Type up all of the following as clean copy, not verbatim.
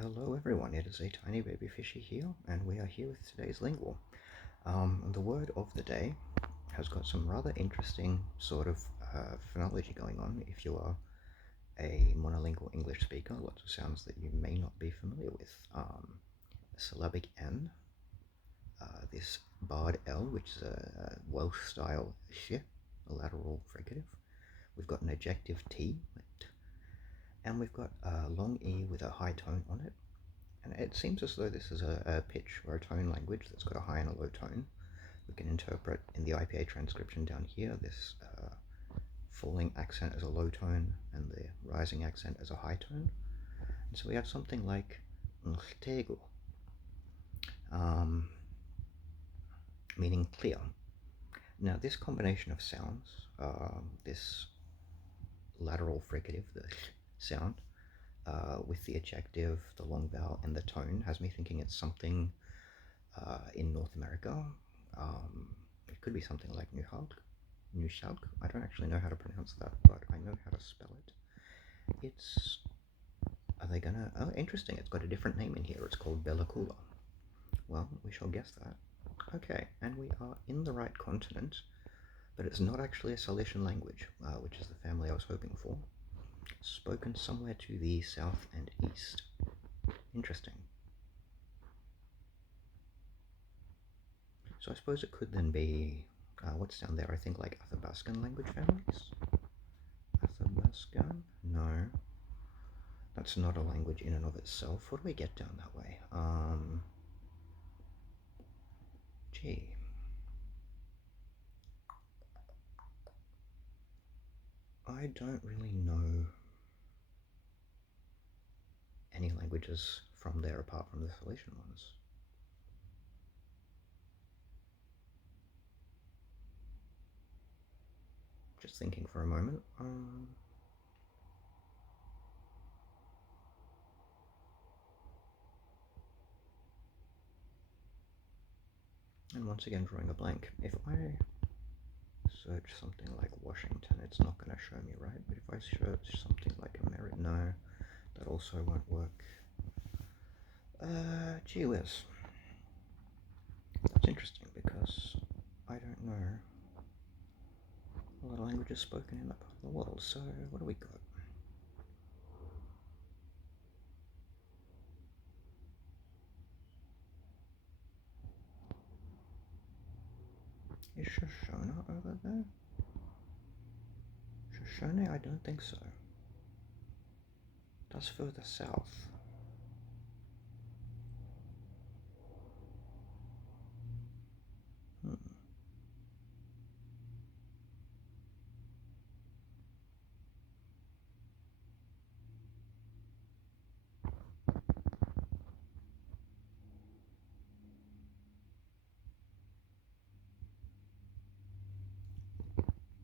Hello everyone, it is a tiny baby fishy here, and we are here with today's Lingule. The word of the day has got some rather interesting sort of phonology going on if you are a monolingual English speaker. Lots of sounds that you may not be familiar with. A syllabic N, this barred L, which is a Welsh style sh, a lateral fricative. We've got an ejective T, and we've got a long E with a high tone on it. And it seems as though this is a pitch or a tone language that's got a high and a low tone. We can interpret in the IPA transcription down here this falling accent as a low tone and the rising accent as a high tone. And so we have something like nghtego, meaning clear. Now this combination of sounds, this lateral fricative, the sound, with the adjective, the long vowel, and the tone has me thinking it's something in North America. It could be something like Nushalk. I don't actually know how to pronounce that, but I know how to spell it. Are they gonna, oh interesting, it's got a different name in here. It's called Bellacula. Well, we shall guess that. Okay, and we are in the right continent, but it's not actually a Silesian language, which is the family I was hoping for. Spoken somewhere to the south and east. Interesting. So I suppose it could then be, what's down there? I think like Athabascan language families? Athabascan? No. That's not a language in and of itself. What do we get down that way? Gee. I don't really know any languages from there apart from the Silesian ones. Just thinking for a moment. And once again drawing a blank. If I search something like Washington, it's not going to show me, right? But if I search something like America, no, that also won't work. Gee whiz. That's interesting because I don't know a lot of languages spoken in that part of the world. So what do we got? Is Shoshone over there? Shoshone? I don't think so. That's further south.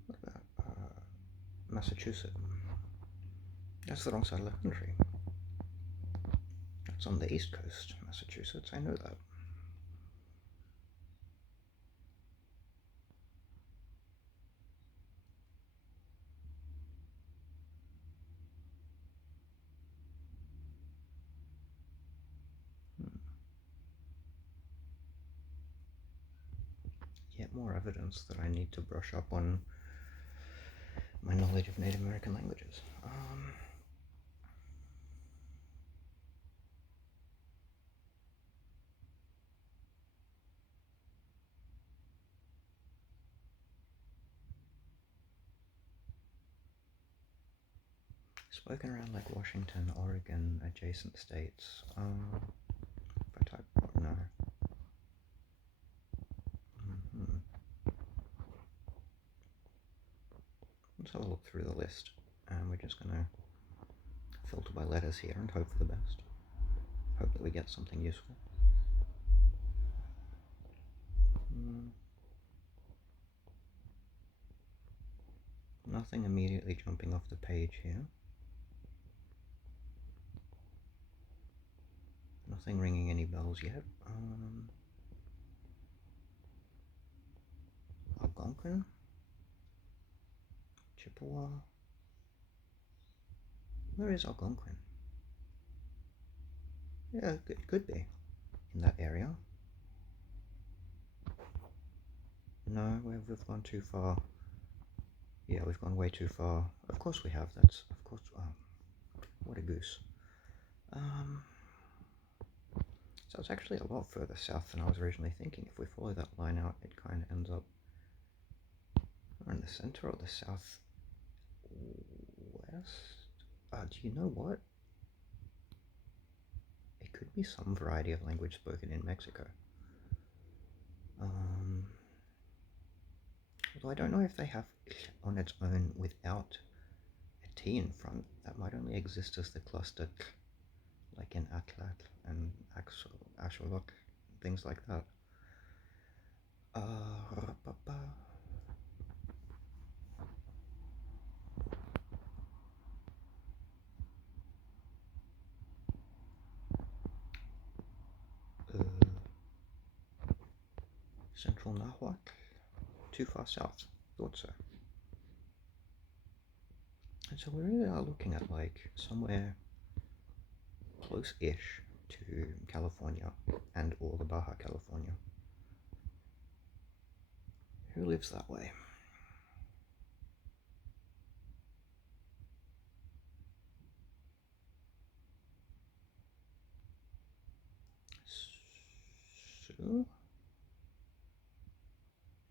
What about Massachusetts? That's the wrong side of the country. That's on the east coast, Massachusetts. I know that. Yet more evidence that I need to brush up on my knowledge of Native American languages. Spoken around like Washington, Oregon, adjacent states. If I type, no. Let's have a look through the list, and we're just going to filter by letters here and hope for the best. Hope that we get something useful. Nothing immediately jumping off the page here. Nothing ringing any bells yet. Algonquin? Chippewa? Where is Algonquin? Yeah, it could be in that area. No, we've gone too far. Yeah, we've gone way too far. Of course we have. That's of course. What a goose. Um, so it's actually a lot further south than I was originally thinking. If we follow that line out, it kind of ends up in the center or the south west. Do you know what? It could be some variety of language spoken in Mexico. Um, although I don't know if they have on its own without a T in front. That might only exist as the cluster, like in Atlat and Axolotl, things like that. Uh, Central Nahuatl? Too far south. Thought so. And so we really are looking at like somewhere close-ish to California and all the Baja California. Who lives that way? So?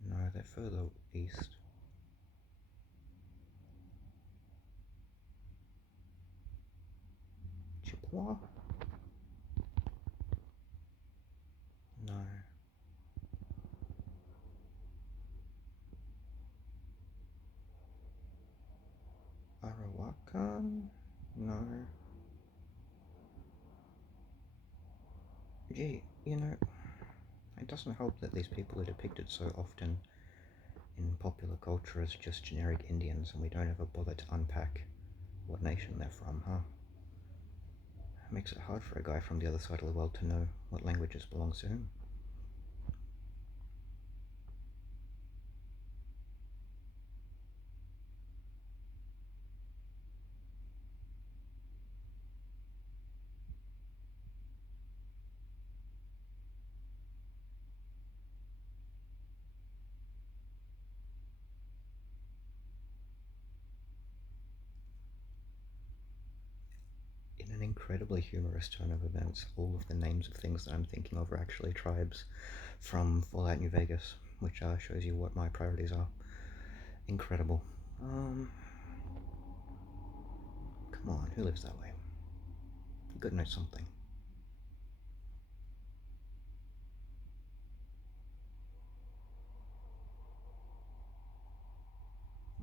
No, they're further east. Chippewa? No. Arawakan? No. Gee, it doesn't help that these people are depicted so often in popular culture as just generic Indians and we don't ever bother to unpack what nation they're from, huh? It makes it hard for a guy from the other side of the world to know what languages belongs to him. In an incredibly humorous turn of events, all of the names of things that I'm thinking of are actually tribes from Fallout New Vegas, which shows you what my priorities are. Incredible. Come on, who lives that way? You gotta know something.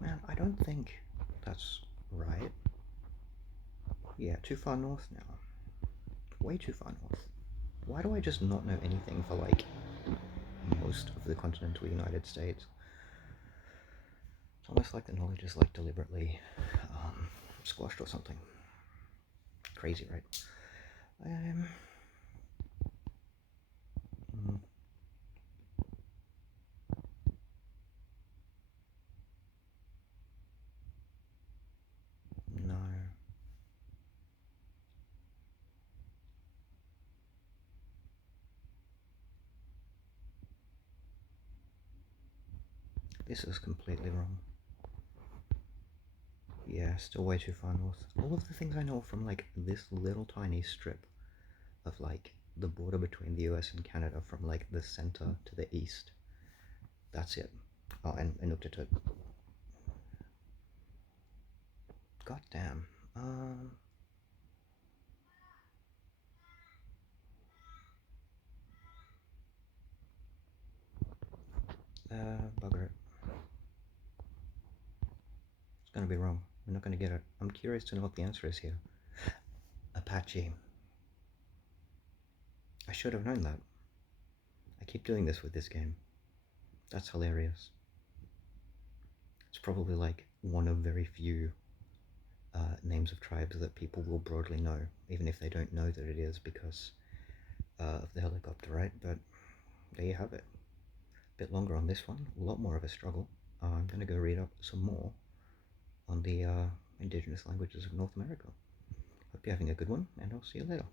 Man, I don't think that's right. Yeah, too far north now. Way too far north. Why do I just not know anything for like most of the continental United States? It's almost like the knowledge is like deliberately squashed or something. Crazy, right? Um, mm, no. This is completely wrong. Yeah, still way too far north. All of the things I know from like this little tiny strip of like the border between the US and Canada from like the center to the east. That's it. Oh, and Inuktitut. God damn. Bugger it. It's gonna be wrong. We're not gonna get it. I'm curious to know what the answer is here. Apache. I should have known that. I keep doing this with this game. That's hilarious. It's probably like one of very few names of tribes that people will broadly know, even if they don't know that it is because of the helicopter, right? But there you have it. A bit longer on this one, a lot more of a struggle. I'm going to go read up some more on the indigenous languages of North America. Hope you're having a good one, and I'll see you later.